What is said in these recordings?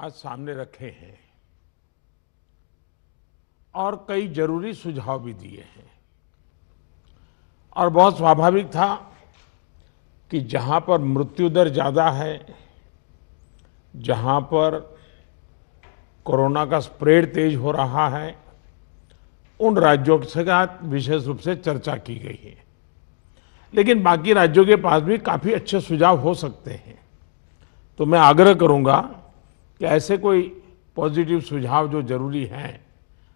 आज सामने रखे हैं और कई जरूरी सुझाव भी दिए हैं। और बहुत स्वाभाविक था कि जहां पर मृत्यु दर ज्यादा है, जहां पर कोरोना का स्प्रेड तेज हो रहा है, उन राज्यों के साथ विशेष रूप से चर्चा की गई है। लेकिन बाकी राज्यों के पास भी काफी अच्छे सुझाव हो सकते हैं। तो मैं आग्रह करूंगा कि ऐसे कोई पॉजिटिव सुझाव जो जरूरी हैं,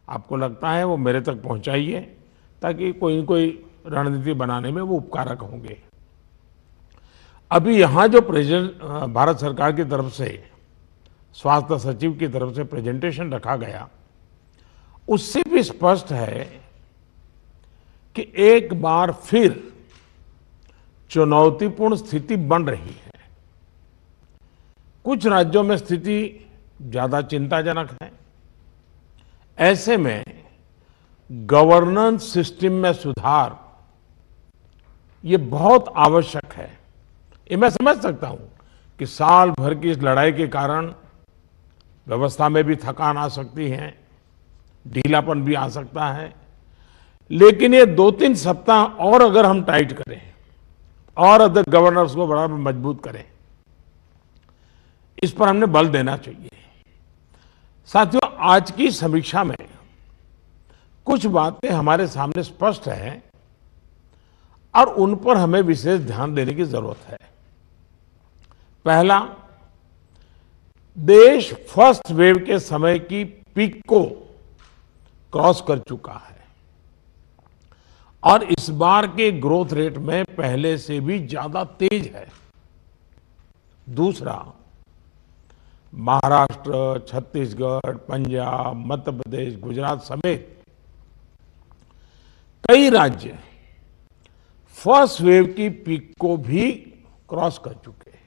आपको लगता है वो मेरे तक पहुंचाइए, ताकि कोई न कोई रणनीति बनाने में वो उपकारक होंगे। अभी यहाँ जो भारत सरकार की तरफ से स्वास्थ्य सचिव की तरफ से प्रेजेंटेशन रखा गया, उससे भी स्पष्ट है कि एक बार फिर चुनौतीपूर्ण स्थिति बन रही है। कुछ राज्यों में स्थिति ज्यादा चिंताजनक है। ऐसे में गवर्नेंस सिस्टम में सुधार ये बहुत आवश्यक है। ये मैं समझ सकता हूं कि साल भर की इस लड़ाई के कारण व्यवस्था में भी थकान आ सकती है, ढीलापन भी आ सकता है। लेकिन ये 2-3 सप्ताह और अगर हम टाइट करें और अदर गवर्नर्स को बड़ा मजबूत करें, इस पर हमने बल देना चाहिए। साथियों, आज की समीक्षा में कुछ बातें हमारे सामने स्पष्ट हैं और उन पर हमें विशेष ध्यान देने की जरूरत है। पहला, देश फर्स्ट वेव के समय की पीक को क्रॉस कर चुका है और इस बार के ग्रोथ रेट में पहले से भी ज्यादा तेज है। दूसरा, महाराष्ट्र, छत्तीसगढ़, पंजाब, मध्य प्रदेश, गुजरात समेत कई राज्य फर्स्ट वेव की पीक को भी क्रॉस कर चुके हैं।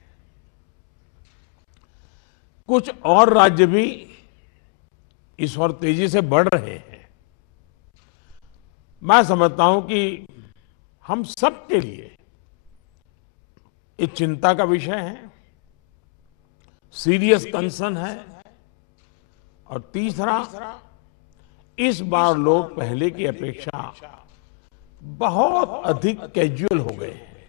कुछ और राज्य भी इस ओर तेजी से बढ़ रहे हैं। मैं समझता हूं कि हम सबके लिए ये चिंता का विषय है, सीरियस कंसर्न है। और तीसरा, इस बार लोग पहले की अपेक्षा बहुत अधिक कैजुअल हो गए हैं।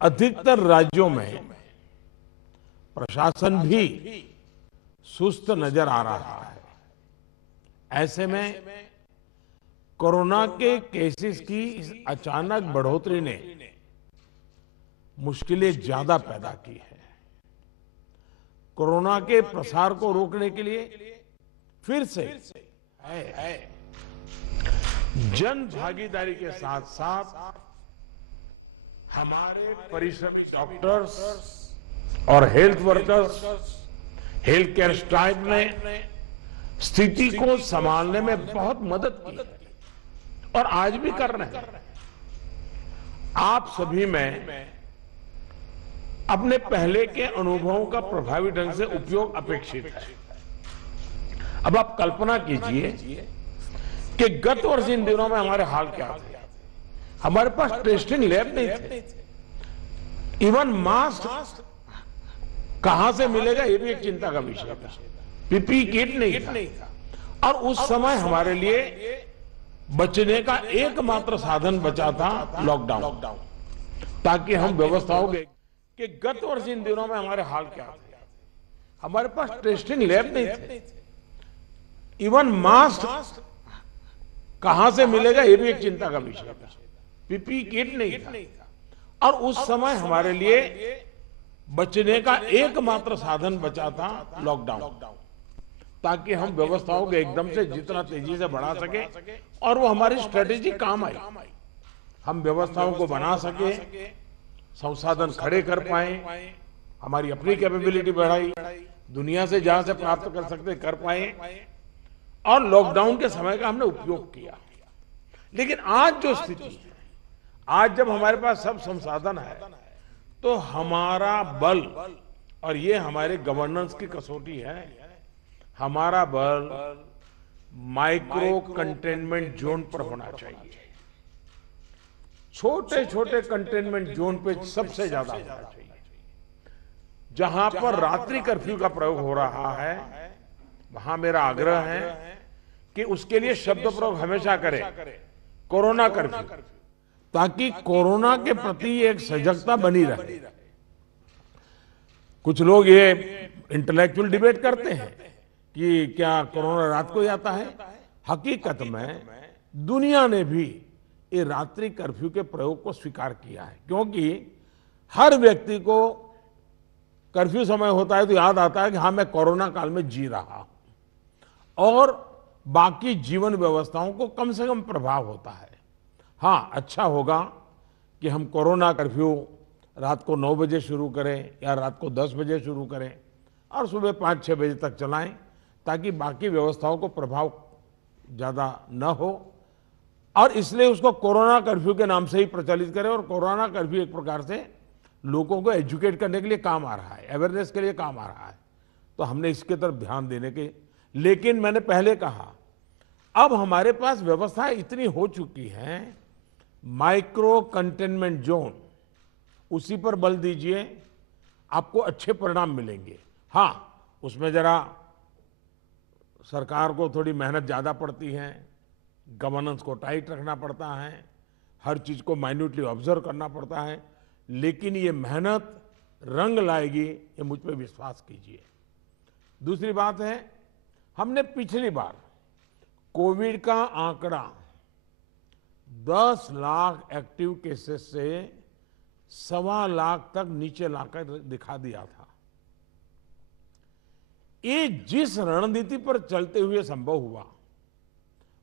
अधिकतर राज्यों में प्रशासन भी सुस्त नजर आ रहा है। ऐसे में कोरोना के केसेस की इस अचानक बढ़ोतरी ने मुश्किलें ज्यादा पैदा की है। कोरोना के प्रसार को रोकने के लिए फिर से जन भागीदारी के साथ साथ हमारे परिश्रमी डॉक्टर्स और health workers, health care staff ने स्थिति को संभालने में बहुत मदद की है और आज भी कर रहे हैं। आप सभी में अपने पहले के अनुभवों का प्रभावी ढंग से उपयोग अपेक्षित है। अब आप कल्पना कीजिए कि गत वर्ष इन दिनों में हमारे हाल क्या थे। हमारे पास टेस्टिंग लैब नहीं थे, इवन मास्क कहां से मिलेगा ये भी एक चिंता का विषय था, पीपीई किट नहीं था। और उस समय हमारे लिए बचने का एकमात्र साधन बचा था लॉकडाउन, ताकि हम व्यवस्थाओं कि गत वर्ष इन दिनों में हमारे हाल क्या थे। हमारे पास टेस्टिंग लैब नहीं थे, इवन मास्क कहां से मिलेगा ये भी एक चिंता का विषय था, पीपीई किट नहीं था। और उस समय हमारे लिए बचने का एकमात्र साधन बचा था लॉकडाउन, ताकि हम व्यवस्थाओं को एकदम से जितना तेजी से बढ़ा सके और वो हमारी स्ट्रेटेजी काम आई। हम व्यवस्थाओं को बना सके, संसाधन खड़े कर पाए, हमारी अपनी कैपेबिलिटी बढ़ाई, दुनिया से जहां से प्राप्त कर सकते कर पाए और लॉकडाउन के समय का हमने उपयोग किया। लेकिन आज जो स्थिति है, आज जब हमारे पास सब संसाधन है, तो हमारा बल, और ये हमारे गवर्नेंस की कसौटी है, हमारा बल माइक्रो कंटेनमेंट जोन पर होना चाहिए। छोटे छोटे कंटेनमेंट जोन पे सबसे ज्यादा होना चाहिए। जहां पर रात्रि कर्फ्यू का प्रयोग हो रहा है, वहां मेरा आग्रह है कि उसके लिए शब्द प्रयोग हमेशा करें, कोरोना कर्फ्यू, ताकि कोरोना के प्रति एक सजगता बनी रहे। कुछ लोग ये इंटेलेक्चुअल डिबेट करते हैं कि क्या कोरोना रात को ही आता है। हकीकत में दुनिया ने भी ये रात्रि कर्फ्यू के प्रयोग को स्वीकार किया है, क्योंकि हर व्यक्ति को कर्फ्यू समय होता है तो याद आता है कि हाँ, मैं कोरोना काल में जी रहा हूं और बाकी जीवन व्यवस्थाओं को कम से कम प्रभाव होता है। हाँ, अच्छा होगा कि हम कोरोना कर्फ्यू रात को 9 बजे शुरू करें या रात को 10 बजे शुरू करें और सुबह 5-6 बजे तक चलाएं, ताकि बाकी व्यवस्थाओं को प्रभाव ज़्यादा न हो। और इसलिए उसको कोरोना कर्फ्यू के नाम से ही प्रचलित करें। और कोरोना कर्फ्यू एक प्रकार से लोगों को एजुकेट करने के लिए काम आ रहा है, अवेयरनेस के लिए काम आ रहा है, तो हमने इसके तरफ ध्यान देने के। लेकिन मैंने पहले कहा, अब हमारे पास व्यवस्थाएं इतनी हो चुकी हैं, माइक्रो कंटेनमेंट जोन, उसी पर बल दीजिए, आपको अच्छे परिणाम मिलेंगे। हाँ, उसमें जरा सरकार को थोड़ी मेहनत ज़्यादा पड़ती है, गवर्नेंस को टाइट रखना पड़ता है, हर चीज़ को माइन्यूटली ऑब्जर्व करना पड़ता है, लेकिन ये मेहनत रंग लाएगी, ये मुझ पर विश्वास कीजिए। दूसरी बात है, हमने पिछली बार कोविड का आंकड़ा 10 लाख एक्टिव केसेस से 1.25 लाख तक नीचे लाकर दिखा दिया था। ये जिस रणनीति पर चलते हुए संभव हुआ,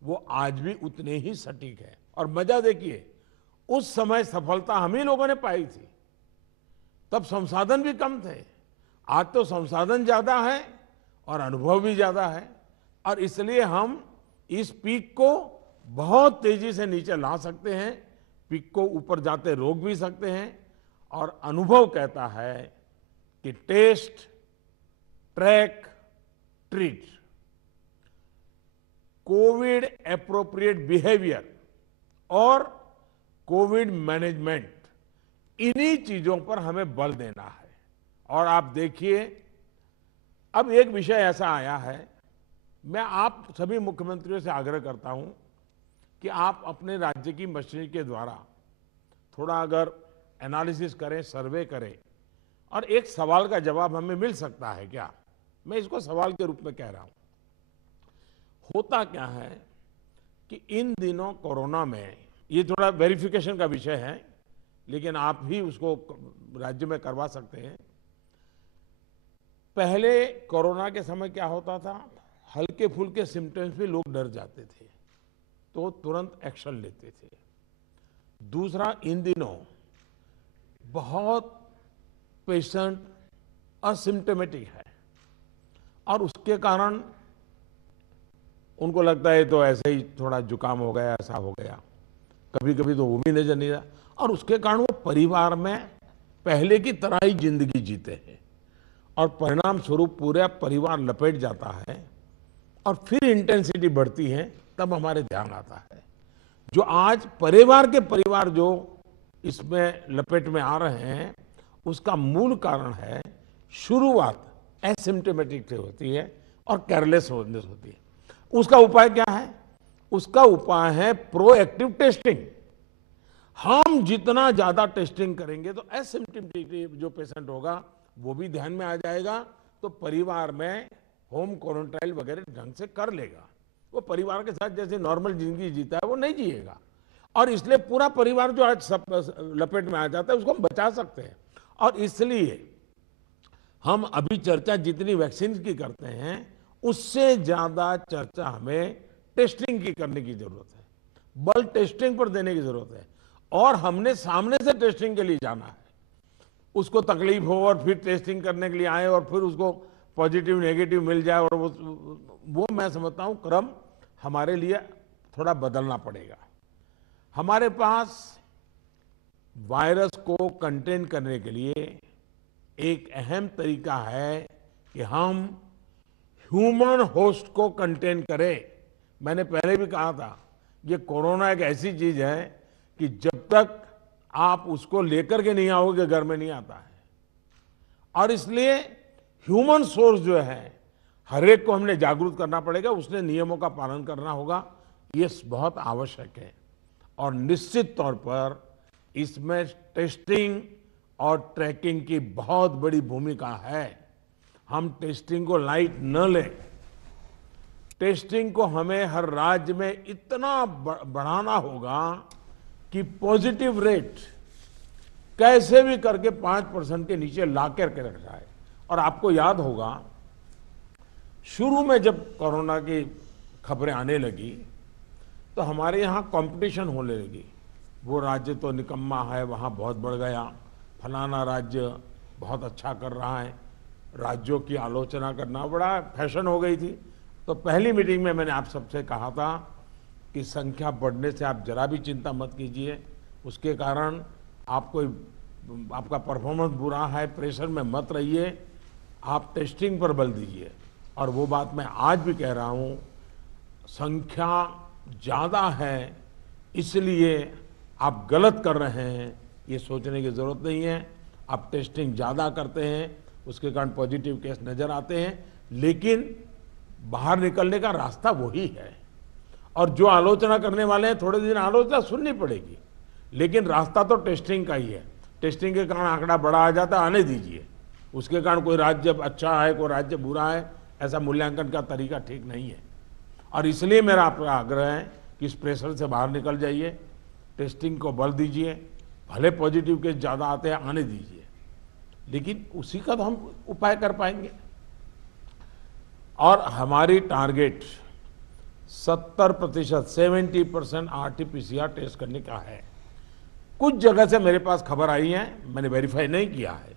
वो आज भी उतने ही सटीक है। और मजा देखिए, उस समय सफलता हम ही लोगों ने पाई थी, तब संसाधन भी कम थे। आज तो संसाधन ज्यादा है और अनुभव भी ज्यादा है, और इसलिए हम इस पीक को बहुत तेजी से नीचे ला सकते हैं, पीक को ऊपर जाते रोक भी सकते हैं। और अनुभव कहता है कि test, track, treat, Covid appropriate behaviour और कोविड मैनेजमेंट, इन्हीं चीजों पर हमें बल देना है। और आप देखिए, अब एक विषय ऐसा आया है, मैं आप सभी मुख्यमंत्रियों से आग्रह करता हूं कि आप अपने राज्य की मशीनरी के द्वारा थोड़ा अगर एनालिसिस करें, सर्वे करें, और एक सवाल का जवाब हमें मिल सकता है क्या, मैं इसको सवाल के रूप में कह रहा हूं। होता क्या है कि इन दिनों कोरोना में, ये थोड़ा वेरिफिकेशन का विषय है, लेकिन आप भी उसको राज्य में करवा सकते हैं। पहले कोरोना के समय क्या होता था, हल्के फुल्के सिम्टम्स भी लोग डर जाते थे, तो तुरंत एक्शन लेते थे। दूसरा, इन दिनों बहुत पेशेंट असिम्टोमेटिक है और उसके कारण उनको लगता है तो ऐसे ही थोड़ा जुकाम हो गया, ऐसा हो गया, कभी कभी तो वो भी नजर नहीं रहा, और उसके कारण वो परिवार में पहले की तरह ही जिंदगी जीते हैं और परिणाम स्वरूप पूरा परिवार लपेट जाता है और फिर इंटेंसिटी बढ़ती है, तब हमारे ध्यान आता है। जो आज परिवार जो इसमें लपेट में आ रहे हैं, उसका मूल कारण है शुरुआत एसिम्टोमेटिक से होती है और केयरलेस होती है। उसका उपाय क्या है? उसका उपाय है प्रोएक्टिव टेस्टिंग। हम जितना ज्यादा टेस्टिंग करेंगे तो एसिम्टोमेटिक जो पेशेंट होगा वो भी ध्यान में आ जाएगा, तो परिवार में होम क्वारंटाइन वगैरह ढंग से कर लेगा। वो परिवार के साथ जैसे नॉर्मल जिंदगी जीता है वो नहीं जिएगा, और इसलिए पूरा परिवार जो आज सब लपेट में आ जाता है उसको हम बचा सकते हैं। और इसलिए हम अभी चर्चा जितनी वैक्सीन की करते हैं उससे ज्यादा चर्चा हमें टेस्टिंग की करने की जरूरत है, बल टेस्टिंग पर देने की जरूरत है। और हमने सामने से टेस्टिंग के लिए जाना है, उसको तकलीफ हो और फिर टेस्टिंग करने के लिए आए और फिर उसको पॉजिटिव नेगेटिव मिल जाए, और वो मैं समझता हूं क्रम हमारे लिए थोड़ा बदलना पड़ेगा। हमारे पास वायरस को कंटेन करने के लिए एक अहम तरीका है कि हम ह्यूमन होस्ट को कंटेन करें। मैंने पहले भी कहा था, ये कोरोना एक ऐसी चीज है कि जब तक आप उसको लेकर के नहीं आओगे घर में नहीं आता है, और इसलिए ह्यूमन सोर्स जो है हर एक को हमने जागरूक करना पड़ेगा, उसने नियमों का पालन करना होगा, ये बहुत आवश्यक है। और निश्चित तौर पर इसमें टेस्टिंग और ट्रैकिंग की बहुत बड़ी भूमिका है। हम टेस्टिंग को लाइट न लें। टेस्टिंग को हमें हर राज्य में इतना बढ़ाना होगा कि पॉजिटिव रेट कैसे भी करके 5% के नीचे ला करके रख जाए। और आपको याद होगा, शुरू में जब कोरोना की खबरें आने लगी तो हमारे यहाँ कंपटीशन होने लगी। वो राज्य तो निकम्मा है, वहाँ बहुत बढ़ गया, फलाना राज्य बहुत अच्छा कर रहा है, राज्यों की आलोचना करना बड़ा फैशन हो गई थी। तो पहली मीटिंग में मैंने आप सबसे कहा था कि संख्या बढ़ने से आप जरा भी चिंता मत कीजिए, उसके कारण आपका परफॉर्मेंस बुरा है, प्रेशर में मत रहिए, आप टेस्टिंग पर बल दीजिए। और वो बात मैं आज भी कह रहा हूँ, संख्या ज़्यादा है इसलिए आप गलत कर रहे हैं, ये सोचने की ज़रूरत नहीं है। आप टेस्टिंग ज़्यादा करते हैं, उसके कारण पॉजिटिव केस नज़र आते हैं, लेकिन बाहर निकलने का रास्ता वही है। और जो आलोचना करने वाले हैं, थोड़े दिन आलोचना सुननी पड़ेगी, लेकिन रास्ता तो टेस्टिंग का ही है। टेस्टिंग के कारण आंकड़ा बड़ा आ जाता है, आने दीजिए। उसके कारण कोई राज्य अच्छा है, कोई राज्य बुरा है, ऐसा मूल्यांकन का तरीका ठीक नहीं है। और इसलिए मेरा आपका आग्रह है कि इस प्रेशर से बाहर निकल जाइए, टेस्टिंग को बल दीजिए। भले पॉजिटिव केस ज़्यादा आते हैं, आने दीजिए, लेकिन उसी का तो हम उपाय कर पाएंगे। और हमारी टारगेट 70%, 70% RT-PCR टेस्ट करने का है। कुछ जगह से मेरे पास खबर आई है, मैंने वेरीफाई नहीं किया है,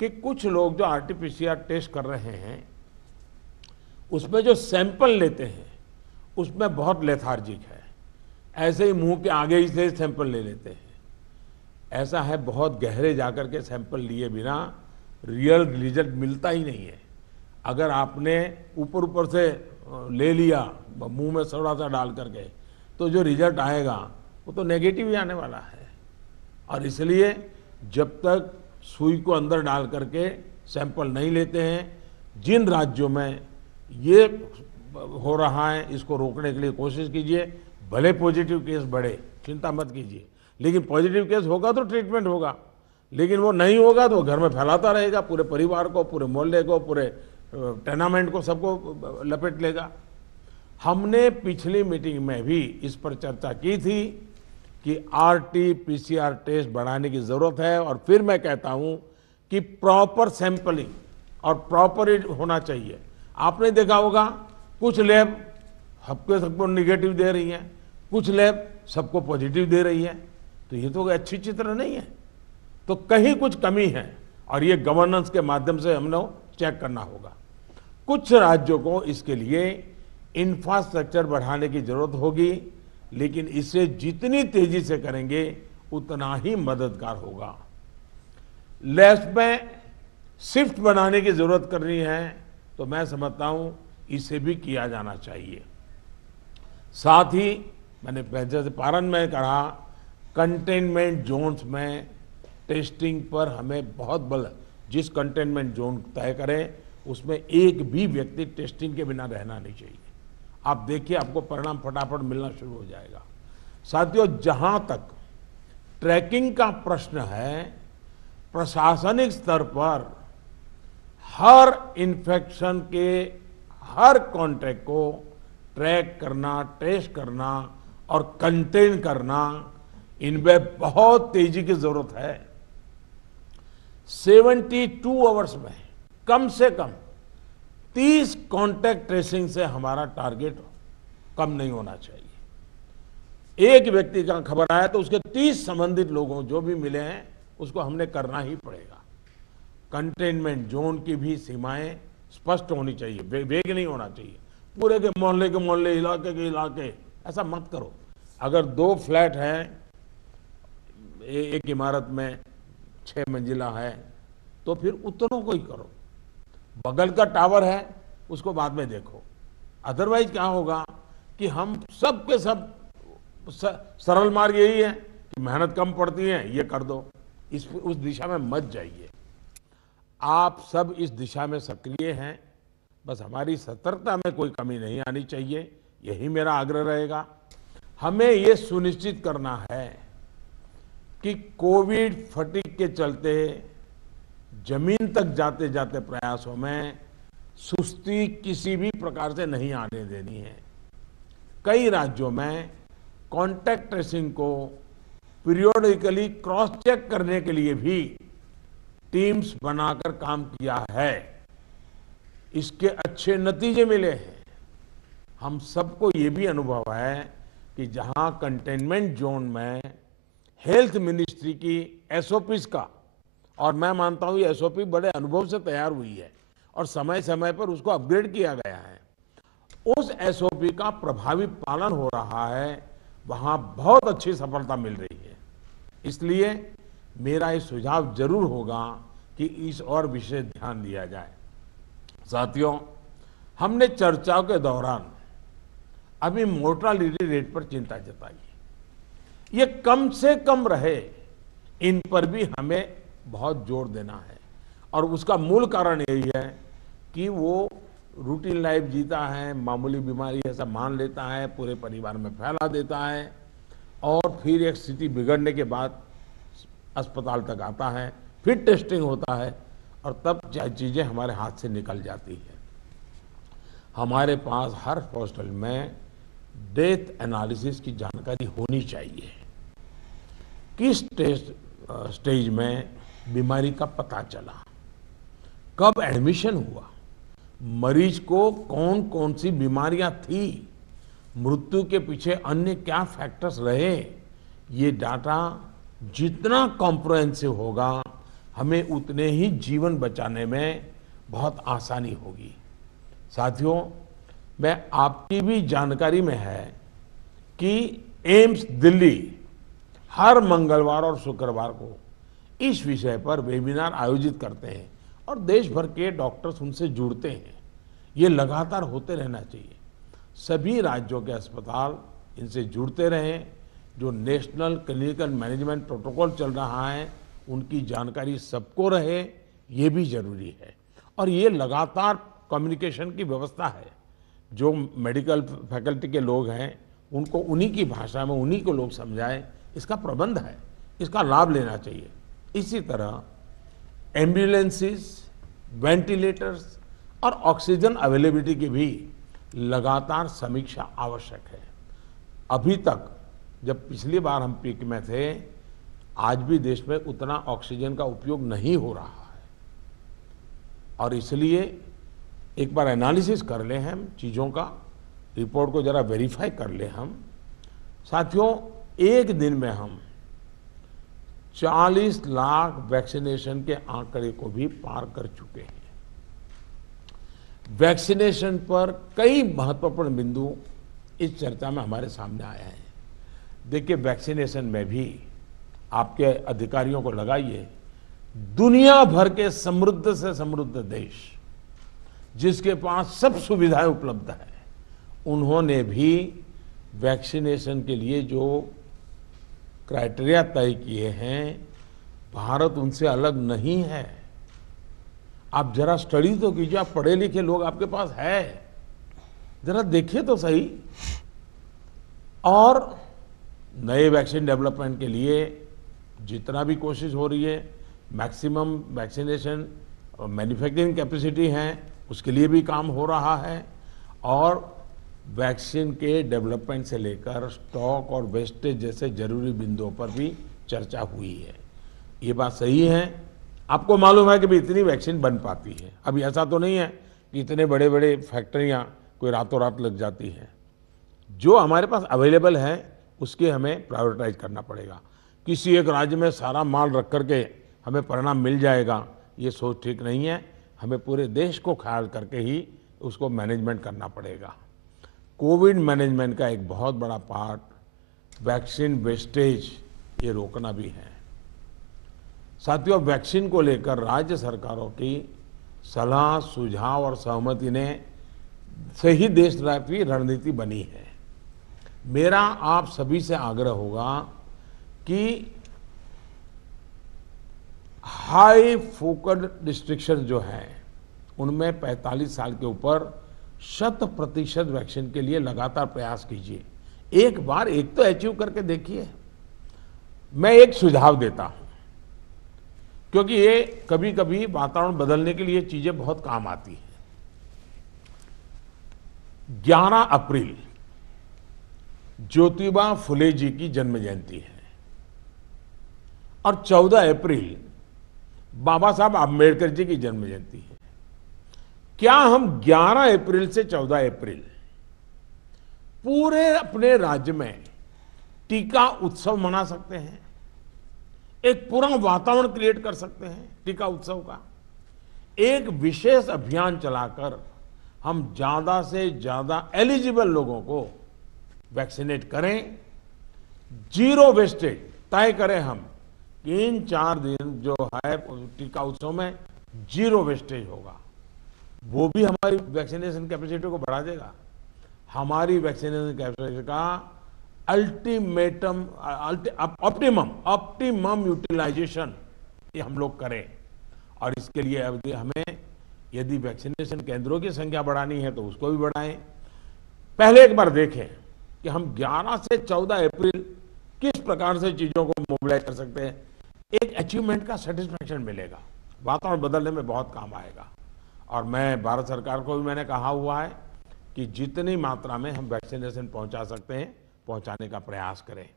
कि कुछ लोग जो RT-PCR टेस्ट कर रहे हैं उसमें जो सैंपल लेते हैं उसमें बहुत लेथार्जिक है, ऐसे ही मुंह के आगे ही से सैंपल ले लेते हैं। ऐसा है, बहुत गहरे जाकर के सैंपल लिए बिना रियल रिजल्ट मिलता ही नहीं है। अगर आपने ऊपर ऊपर से ले लिया मुंह में थोड़ा सा डाल करके, तो जो रिजल्ट आएगा वो तो नेगेटिव ही आने वाला है। और इसलिए जब तक सुई को अंदर डाल करके सैंपल नहीं लेते हैं, जिन राज्यों में ये हो रहा है इसको रोकने के लिए कोशिश कीजिए। भले पॉजिटिव केस बढ़े, चिंता मत कीजिए, लेकिन पॉजिटिव केस होगा तो ट्रीटमेंट होगा, लेकिन वो नहीं होगा तो घर में फैलाता रहेगा, पूरे परिवार को, पूरे मोहल्ले को, पूरे टेनामेंट को, सबको लपेट लेगा। हमने पिछली मीटिंग में भी इस पर चर्चा की थी कि RT-PCR टेस्ट बढ़ाने की जरूरत है। और फिर मैं कहता हूं कि प्रॉपर सैंपलिंग और प्रॉपर होना चाहिए। आपने देखा होगा, कुछ लैब सबको निगेटिव दे रही हैं, कुछ लैब सबको पॉजिटिव दे रही है, तो ये तो अच्छी चित्र नहीं है, तो कहीं कुछ कमी है। और ये गवर्नेंस के माध्यम से हमने चेक करना होगा। कुछ राज्यों को इसके लिए इंफ्रास्ट्रक्चर बढ़ाने की जरूरत होगी, लेकिन इसे जितनी तेजी से करेंगे उतना ही मददगार होगा। लैब्स में शिफ्ट बनाने की जरूरत करनी है, तो मैं समझता हूं इसे भी किया जाना चाहिए। साथ ही मैंने जैसे पारण में कहा, कंटेनमेंट जोन्स में टेस्टिंग पर हमें बहुत बल, जिस कंटेनमेंट जोन तय करें उसमें एक भी व्यक्ति टेस्टिंग के बिना रहना नहीं चाहिए। आप देखिए, आपको परिणाम फटाफट मिलना शुरू हो जाएगा। साथियों, जहां तक ट्रैकिंग का प्रश्न है, प्रशासनिक स्तर पर हर इन्फेक्शन के हर कॉन्टैक्ट को ट्रैक करना, टेस्ट करना और कंटेन करना, इनमें बहुत तेजी की जरूरत है। 72 आवर्स में कम से कम 30 कॉन्टैक्ट ट्रेसिंग से हमारा टारगेट कम नहीं होना चाहिए। एक व्यक्ति का खबर आया तो उसके 30 संबंधित लोगों जो भी मिले हैं उसको हमने करना ही पड़ेगा। कंटेनमेंट जोन की भी सीमाएं स्पष्ट होनी चाहिए, वेग नहीं होना चाहिए। पूरे के मोहल्ले, इलाके के इलाके, ऐसा मत करो। अगर 2 फ्लैट हैं, एक इमारत में 6 मंजिला है, तो फिर उतनों को ही करो। बगल का टावर है उसको बाद में देखो। अदरवाइज क्या होगा कि हम सब के सब सरल मार्ग यही है कि मेहनत कम पड़ती है, ये कर दो, उस दिशा में मत जाइए। आप सब इस दिशा में सक्रिय हैं। बस हमारी सतर्कता में कोई कमी नहीं आनी चाहिए, यही मेरा आग्रह रहेगा। हमें ये सुनिश्चित करना है कि कोविड फटीग के चलते जमीन तक जाते जाते प्रयासों में सुस्ती किसी भी प्रकार से नहीं आने देनी है। कई राज्यों में कॉन्टैक्ट ट्रेसिंग को पीरियोडिकली क्रॉस चेक करने के लिए भी टीम्स बनाकर काम किया है। इसके अच्छे नतीजे मिले हैं। हम सबको ये भी अनुभव है कि जहां कंटेनमेंट जोन में हेल्थ मिनिस्ट्री की एसओपीज का, और मैं मानता हूं ये एसओपी बड़े अनुभव से तैयार हुई है और समय समय पर उसको अपग्रेड किया गया है, उस एसओपी का प्रभावी पालन हो रहा है, वहां बहुत अच्छी सफलता मिल रही है। इसलिए मेरा ये सुझाव जरूर होगा कि इस और विशेष ध्यान दिया जाए। साथियों, हमने चर्चाओं के दौरान अभी मोर्टालिटी रेट पर चिंता जताई। ये कम से कम रहे, इन पर भी हमें बहुत जोर देना है। और उसका मूल कारण यही है कि वो रूटीन लाइफ जीता है, मामूली बीमारी ऐसा मान लेता है, पूरे परिवार में फैला देता है और फिर एक स्थिति बिगड़ने के बाद अस्पताल तक आता है, फिर टेस्टिंग होता है और तब चीजें हमारे हाथ से निकल जाती है। हमारे पास हर हॉस्पिटल में डेथ एनालिसिस की जानकारी होनी चाहिए। किस स्टेज में बीमारी का पता चला, कब एडमिशन हुआ, मरीज को कौन कौन सी बीमारियां थी, मृत्यु के पीछे अन्य क्या फैक्टर्स रहे, ये डाटा जितना कॉम्प्रिहेंसिव होगा, हमें उतने ही जीवन बचाने में बहुत आसानी होगी। साथियों, मैं आपकी भी जानकारी में है कि एम्स दिल्ली हर मंगलवार और शुक्रवार को इस विषय पर वेबिनार आयोजित करते हैं और देश भर के डॉक्टर्स उनसे जुड़ते हैं। ये लगातार होते रहना चाहिए। सभी राज्यों के अस्पताल इनसे जुड़ते रहें। जो नेशनल क्लिनिकल मैनेजमेंट प्रोटोकॉल चल रहा है, उनकी जानकारी सबको रहे, ये भी जरूरी है। और ये लगातार कम्युनिकेशन की व्यवस्था है। जो मेडिकल फैकल्टी के लोग हैं, उनको उन्हीं की भाषा में उन्हीं को लोग समझाएं, इसका प्रबंध है, इसका लाभ लेना चाहिए। इसी तरह एम्बुलेंसेस, वेंटिलेटर्स और ऑक्सीजन अवेलेबिलिटी की भी लगातार समीक्षा आवश्यक है। अभी तक जब पिछली बार हम पीक में थे, आज भी देश में उतना ऑक्सीजन का उपयोग नहीं हो रहा है और इसलिए एक बार एनालिसिस कर लें हम चीज़ों का, रिपोर्ट को जरा वेरीफाई कर लें हम। साथियों, एक दिन में हम 40 लाख वैक्सीनेशन के आंकड़े को भी पार कर चुके हैं। वैक्सीनेशन पर कई महत्वपूर्ण बिंदु इस चर्चा में हमारे सामने आए हैं। देखिए, वैक्सीनेशन में भी आपके अधिकारियों को लगाइए, दुनिया भर के समृद्ध से समृद्ध देश जिसके पास सब सुविधाएं उपलब्ध है, उन्होंने भी वैक्सीनेशन के लिए जो क्राइटेरिया तय किए हैं, भारत उनसे अलग नहीं है। आप जरा स्टडी तो कीजिए, आप पढ़े लिखे लोग आपके पास है, जरा देखिए तो सही। और नए वैक्सीन डेवलपमेंट के लिए जितना भी कोशिश हो रही है, मैक्सिमम वैक्सीनेशन और मैन्युफैक्चरिंग कैपेसिटी है, उसके लिए भी काम हो रहा है। और वैक्सीन के डेवलपमेंट से लेकर स्टॉक और वेस्टेज जैसे जरूरी बिंदुओं पर भी चर्चा हुई है। ये बात सही है। आपको मालूम है कि भी इतनी वैक्सीन बन पाती है। अभी ऐसा तो नहीं है कि इतने बड़े बड़े फैक्ट्रियां कोई रातों रात लग जाती हैं। जो हमारे पास अवेलेबल है उसके हमें प्रायोरिटाइज करना पड़ेगा। किसी एक राज्य में सारा माल रख करके हमें परिणाम मिल जाएगा, ये सोच ठीक नहीं है। हमें पूरे देश को ख्याल करके ही उसको मैनेजमेंट करना पड़ेगा। कोविड मैनेजमेंट का एक बहुत बड़ा पार्ट वैक्सीन वेस्टेज ये रोकना भी है। साथियों, वैक्सीन को लेकर राज्य सरकारों की सलाह, सुझाव और सहमति ने से ही देशव्यापी रणनीति बनी है। मेरा आप सभी से आग्रह होगा कि हाई फोकस्ड डिस्ट्रिक्शन जो हैं उनमें 45 साल के ऊपर 100% वैक्सीन के लिए लगातार प्रयास कीजिए। एक बार एक तो अचीव करके देखिए। मैं एक सुझाव देता हूं, क्योंकि ये कभी कभी वातावरण बदलने के लिए चीजें बहुत काम आती हैं। 11 अप्रैल ज्योतिबा फुले जी की जन्म जयंती है और 14 अप्रैल बाबा साहब आम्बेडकर जी की जन्म जयंती है। क्या हम 11 अप्रैल से 14 अप्रैल पूरे अपने राज्य में टीका उत्सव मना सकते हैं? एक पूरा वातावरण क्रिएट कर सकते हैं टीका उत्सव का। एक विशेष अभियान चलाकर हम ज्यादा से ज्यादा एलिजिबल लोगों को वैक्सीनेट करें। जीरो वेस्टेज तय करें हम कि इन 4 दिन जो है टीका उत्सव में जीरो वेस्टेज होगा। वो भी हमारी वैक्सीनेशन कैपेसिटी को बढ़ा देगा। हमारी वैक्सीनेशन कैपेसिटी का ऑप्टिमम यूटिलाइजेशन ये हम लोग करें। और इसके लिए अब हमें यदि वैक्सीनेशन केंद्रों की संख्या बढ़ानी है तो उसको भी बढ़ाएं। पहले एक बार देखें कि हम 11 से 14 अप्रैल किस प्रकार से चीजों को मोबिलाइज कर सकते हैं। एक अचीवमेंट का सेटिस्फैक्शन मिलेगा, वातावरण बदलने में बहुत काम आएगा। और मैं भारत सरकार को भी मैंने कहा हुआ है कि जितनी मात्रा में हम वैक्सीनेशन पहुंचा सकते हैं पहुंचाने का प्रयास करें।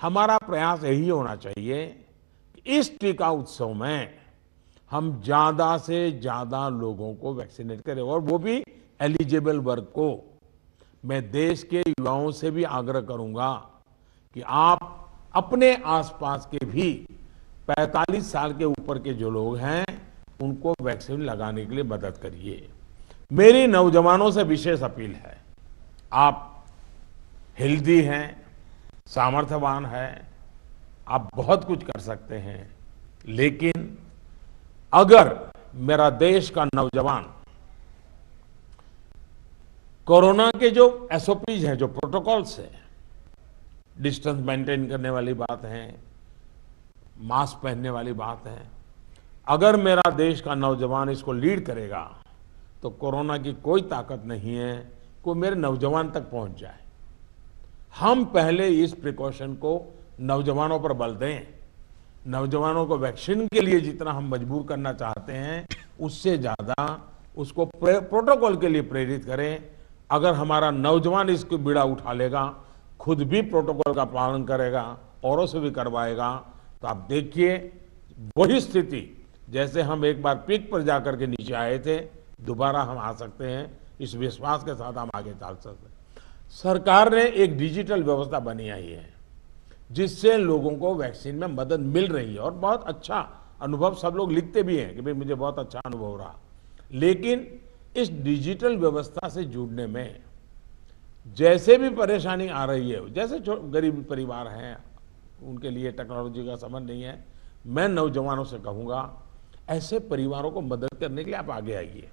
हमारा प्रयास यही होना चाहिए कि इस टीका उत्सव में हम ज्यादा से ज्यादा लोगों को वैक्सीनेट करें, और वो भी एलिजिबल वर्ग को। मैं देश के युवाओं से भी आग्रह करूंगा कि आप अपने आसपास के भी 45 साल के ऊपर के जो लोग हैं उनको वैक्सीन लगाने के लिए मदद करिए। मेरी नौजवानों से विशेष अपील है, आप हेल्दी हैं, सामर्थ्यवान हैं, आप बहुत कुछ कर सकते हैं, लेकिन अगर मेरा देश का नौजवान कोरोना के जो एसओपीज हैं, जो प्रोटोकॉल्स हैं, डिस्टेंस मेंटेन करने वाली बात है, मास्क पहनने वाली बात है, अगर मेरा देश का नौजवान इसको लीड करेगा तो कोरोना की कोई ताकत नहीं है कि मेरे नौजवान तक पहुंच जाए। हम पहले इस प्रिकॉशन को नौजवानों पर बल दें। नौजवानों को वैक्सीन के लिए जितना हम मजबूर करना चाहते हैं उससे ज्यादा उसको प्रोटोकॉल के लिए प्रेरित करें। अगर हमारा नौजवान इसको बीड़ा उठा लेगा, खुद भी प्रोटोकॉल का पालन करेगा, औरों से भी करवाएगा, तो आप देखिए वही स्थिति जैसे हम एक बार पीक पर जाकर के नीचे आए थे, दोबारा हम आ सकते हैं। इस विश्वास के साथ हम आगे चल सकते हैं। सरकार ने एक डिजिटल व्यवस्था बनाई है जिससे लोगों को वैक्सीन में मदद मिल रही है, और बहुत अच्छा अनुभव सब लोग लिखते भी हैं कि भाई मुझे बहुत अच्छा अनुभव रहा। लेकिन इस डिजिटल व्यवस्था से जुड़ने में जैसे भी परेशानी आ रही है, जैसे गरीब परिवार हैं उनके लिए टेक्नोलॉजी का समझ नहीं है, मैं नौजवानों से कहूंगा ऐसे परिवारों को मदद करने के लिए आप आगे आइए।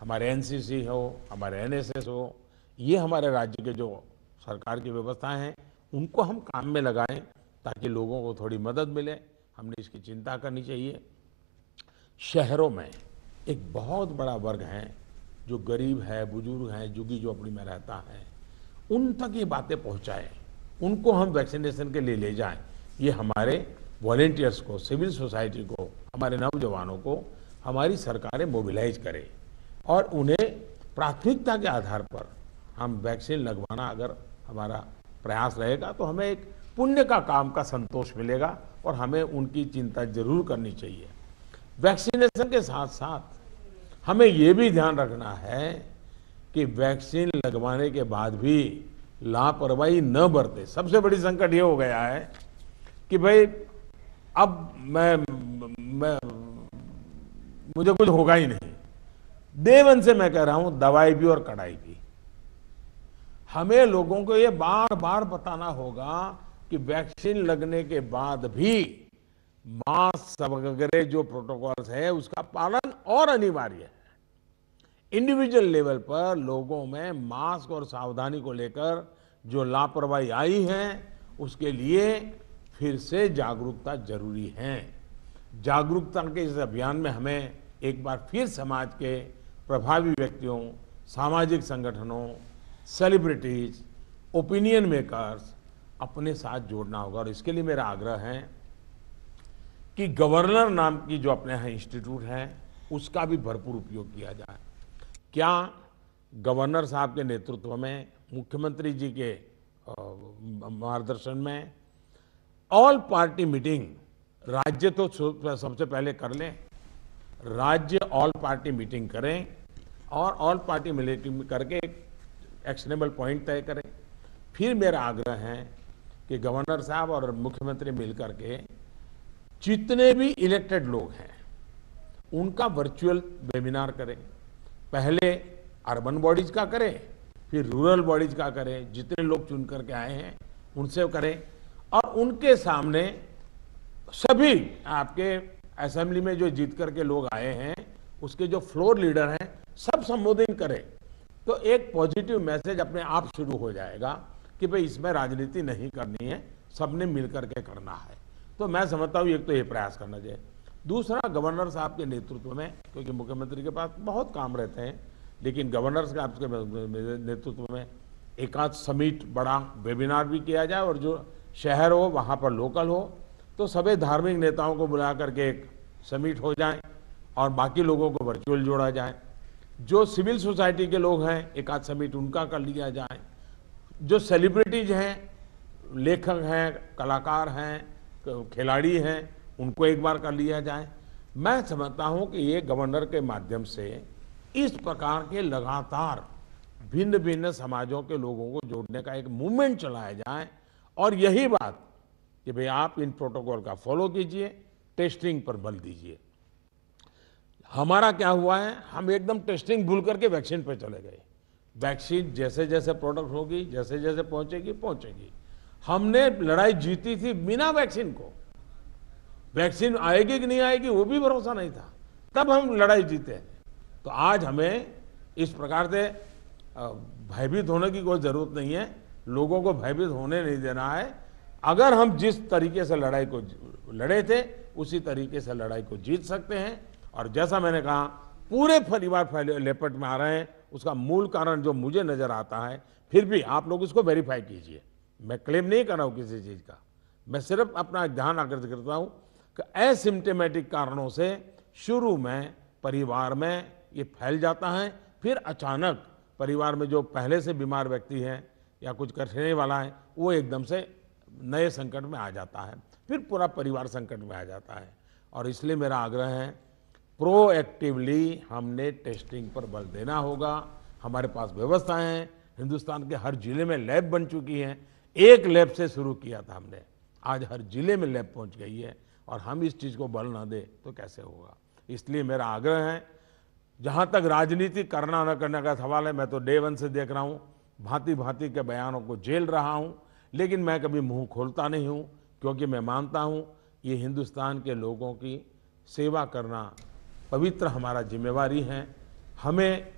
हमारे एनसीसी हो, हमारे एनएसएस हो, ये हमारे राज्य के जो सरकार की व्यवस्थाएं हैं उनको हम काम में लगाएं ताकि लोगों को थोड़ी मदद मिले। हमने इसकी चिंता करनी चाहिए। शहरों में एक बहुत बड़ा वर्ग है जो गरीब है, बुजुर्ग हैं, झुग्गी झोपड़ी में रहता है, उन तक ये बातें पहुंचाएं, उनको हम वैक्सीनेशन के लिए ले जाएं। ये हमारे वॉलेंटियर्स को, सिविल सोसाइटी को, हमारे नौजवानों को हमारी सरकारें मोबिलाइज करें और उन्हें प्राथमिकता के आधार पर हम वैक्सीन लगवाना अगर हमारा प्रयास रहेगा तो हमें एक पुण्य का काम का संतोष मिलेगा और हमें उनकी चिंता जरूर करनी चाहिए। वैक्सीनेशन के साथ साथ हमें ये भी ध्यान रखना है कि वैक्सीन लगवाने के बाद भी लापरवाही न बरते। सबसे बड़ी संकट ये हो गया है कि भाई अब मुझे कुछ होगा ही नहीं। देवन से मैं कह रहा हूं, दवाई भी और कड़ाई भी। हमें लोगों को ये बार बार बताना होगा कि वैक्सीन लगने के बाद भी मास्क वगैरह जो प्रोटोकॉल्स है उसका पालन और अनिवार्य है। इंडिविजुअल लेवल पर लोगों में मास्क और सावधानी को लेकर जो लापरवाही आई है उसके लिए फिर से जागरूकता जरूरी है। जागरूकता के इस अभियान में हमें एक बार फिर समाज के प्रभावी व्यक्तियों, सामाजिक संगठनों, सेलिब्रिटीज, ओपिनियन मेकर्स अपने साथ जोड़ना होगा। और इसके लिए मेरा आग्रह है कि गवर्नर नाम की जो अपने यहाँ इंस्टीट्यूट है उसका भी भरपूर उपयोग किया जाए। क्या गवर्नर साहब के नेतृत्व में, मुख्यमंत्री जी के मार्गदर्शन में ऑल पार्टी मीटिंग, राज्य तो सबसे पहले कर लें, राज्य ऑल पार्टी मीटिंग करें और ऑल पार्टी मीटिंग करके एक एक्शनेबल पॉइंट तय करें। फिर मेरा आग्रह है कि गवर्नर साहब और मुख्यमंत्री मिलकर के जितने भी इलेक्टेड लोग हैं उनका वर्चुअल वेबिनार करें। पहले अर्बन बॉडीज का करें, फिर रूरल बॉडीज का करें, जितने लोग चुन करके आए हैं उनसे करें और उनके सामने सभी आपके असेंबली में जो जीत करके लोग आए हैं उसके जो फ्लोर लीडर हैं सब संबोधित करें। तो एक पॉजिटिव मैसेज अपने आप शुरू हो जाएगा कि भाई इसमें राजनीति नहीं करनी है, सबने मिलकर के करना है। तो मैं समझता हूँ एक तो ये प्रयास करना चाहिए। दूसरा, गवर्नर साहब के नेतृत्व में, क्योंकि मुख्यमंत्री के पास बहुत काम रहते हैं, लेकिन गवर्नर साहब के नेतृत्व में एक आध समिट, बड़ा वेबिनार भी किया जाए और जो शहर हो वहाँ पर लोकल हो तो सभी धार्मिक नेताओं को बुला करके एक समिट हो जाए और बाकी लोगों को वर्चुअल जोड़ा जाए। जो सिविल सोसाइटी के लोग हैं एक आध समिट उनका कर लिया जाए। जो सेलिब्रिटीज हैं, लेखक हैं, कलाकार हैं, खिलाड़ी हैं, उनको एक बार कर लिया जाए। मैं समझता हूं कि ये गवर्नर के माध्यम से इस प्रकार के लगातार भिन्न भिन्न समाजों के लोगों को जोड़ने का एक मूवमेंट चलाया जाए। और यही बात कि भाई आप इन प्रोटोकॉल का फॉलो कीजिए, टेस्टिंग पर बल दीजिए। हमारा क्या हुआ है, हम एकदम टेस्टिंग भूल करके वैक्सीन पे चले गए। वैक्सीन जैसे जैसे प्रोडक्ट होगी, जैसे जैसे पहुंचेगी। हमने लड़ाई जीती थी बिना वैक्सीन को। वैक्सीन आएगी कि नहीं आएगी वो भी भरोसा नहीं था, तब हम लड़ाई जीते। तो आज हमें इस प्रकार से भयभीत होने की कोई जरूरत नहीं है, लोगों को भयभीत होने नहीं देना है। अगर हम जिस तरीके से लड़ाई को लड़े थे उसी तरीके से लड़ाई को जीत सकते हैं। और जैसा मैंने कहा, पूरे परिवार लेपट में आ रहे हैं, उसका मूल कारण जो मुझे नजर आता है, फिर भी आप लोग इसको वेरीफाई कीजिए। मैं क्लेम नहीं कर रहा हूं किसी चीज का, मैं सिर्फ अपना ध्यान आकर्षित करता हूं कि एसिम्प्टोमेटिक कारणों से शुरू में परिवार में ये फैल जाता है, फिर अचानक परिवार में जो पहले से बीमार व्यक्ति है या कुछ करने वाला है वो एकदम से नए संकट में आ जाता है, फिर पूरा परिवार संकट में आ जाता है। और इसलिए मेरा आग्रह है, प्रोएक्टिवली हमने टेस्टिंग पर बल देना होगा। हमारे पास व्यवस्थाएं हैं, हिंदुस्तान के हर जिले में लैब बन चुकी हैं। एक लैब से शुरू किया था हमने, आज हर जिले में लैब पहुंच गई है। और हम इस चीज को बल ना दे तो कैसे होगा। इसलिए मेरा आग्रह है, जहां तक राजनीति करना न करने का सवाल है, मैं तो डे वन से देख रहा हूं, भांति भांति के बयानों को झेल रहा हूं, लेकिन मैं कभी मुंह खोलता नहीं हूं, क्योंकि मैं मानता हूं ये हिंदुस्तान के लोगों की सेवा करना पवित्र हमारा जिम्मेवारी है। हमें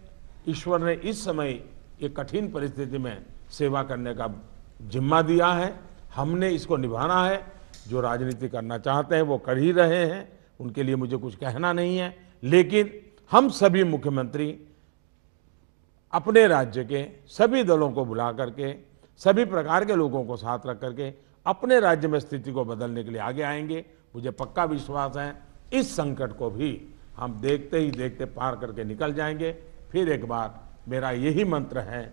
ईश्वर ने इस समय ये कठिन परिस्थिति में सेवा करने का जिम्मा दिया है, हमने इसको निभाना है। जो राजनीति करना चाहते हैं वो कर ही रहे हैं, उनके लिए मुझे कुछ कहना नहीं है। लेकिन हम सभी मुख्यमंत्री अपने राज्य के सभी दलों को बुला करके, सभी प्रकार के लोगों को साथ रख करके अपने राज्य में स्थिति को बदलने के लिए आगे आएंगे। मुझे पक्का विश्वास है इस संकट को भी हम देखते ही देखते पार करके निकल जाएंगे। फिर एक बार मेरा यही मंत्र है,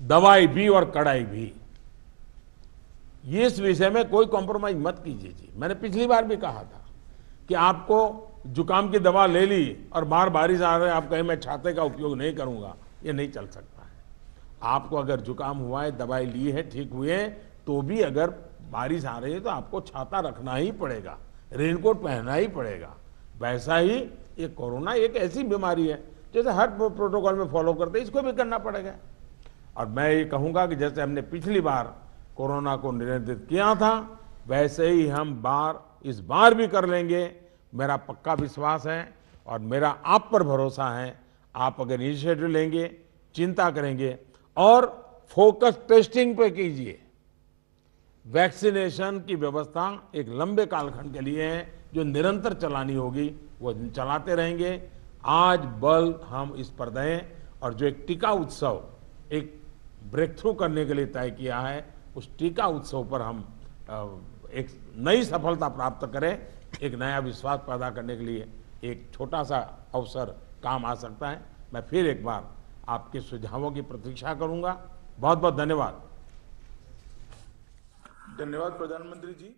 दवाई भी और कड़ाई भी। ये इस विषय में कोई कॉम्प्रोमाइज मत कीजिए जी। मैंने पिछली बार भी कहा था कि आपको जुकाम की दवा ले ली और बाहर बारिश आ रही है, आप कहें मैं छाते का उपयोग नहीं करूंगा, ये नहीं चल सकता है। आपको अगर जुकाम हुआ है, दवाई ली है, ठीक हुए, तो भी अगर बारिश आ रही है तो आपको छाता रखना ही पड़ेगा, रेनकोट पहनना ही पड़ेगा। वैसा ही ये कोरोना एक ऐसी बीमारी है, जैसे हर प्रोटोकॉल में फॉलो करते इसको भी करना पड़ेगा। और मैं ये कहूंगा कि जैसे हमने पिछली बार कोरोना को नियंत्रित किया था, वैसे ही हम इस बार भी कर लेंगे। मेरा पक्का विश्वास है और मेरा आप पर भरोसा है। आप अगर इनिशिएटिव लेंगे, चिंता करेंगे और फोकस टेस्टिंग पे कीजिए। वैक्सीनेशन की व्यवस्था एक लंबे कालखंड के लिए है, जो निरंतर चलानी होगी वो चलाते रहेंगे। आज बल हम इस पर दें और जो एक टीका उत्सव एक ब्रेक थ्रू करने के लिए तय किया है, उस टीका उत्सव पर हम एक नई सफलता प्राप्त करें। एक नया विश्वास पैदा करने के लिए एक छोटा सा अवसर काम आ सकता है। मैं फिर एक बार आपके सुझावों की प्रतीक्षा करूंगा। बहुत बहुत धन्यवाद। धन्यवाद प्रधानमंत्री जी।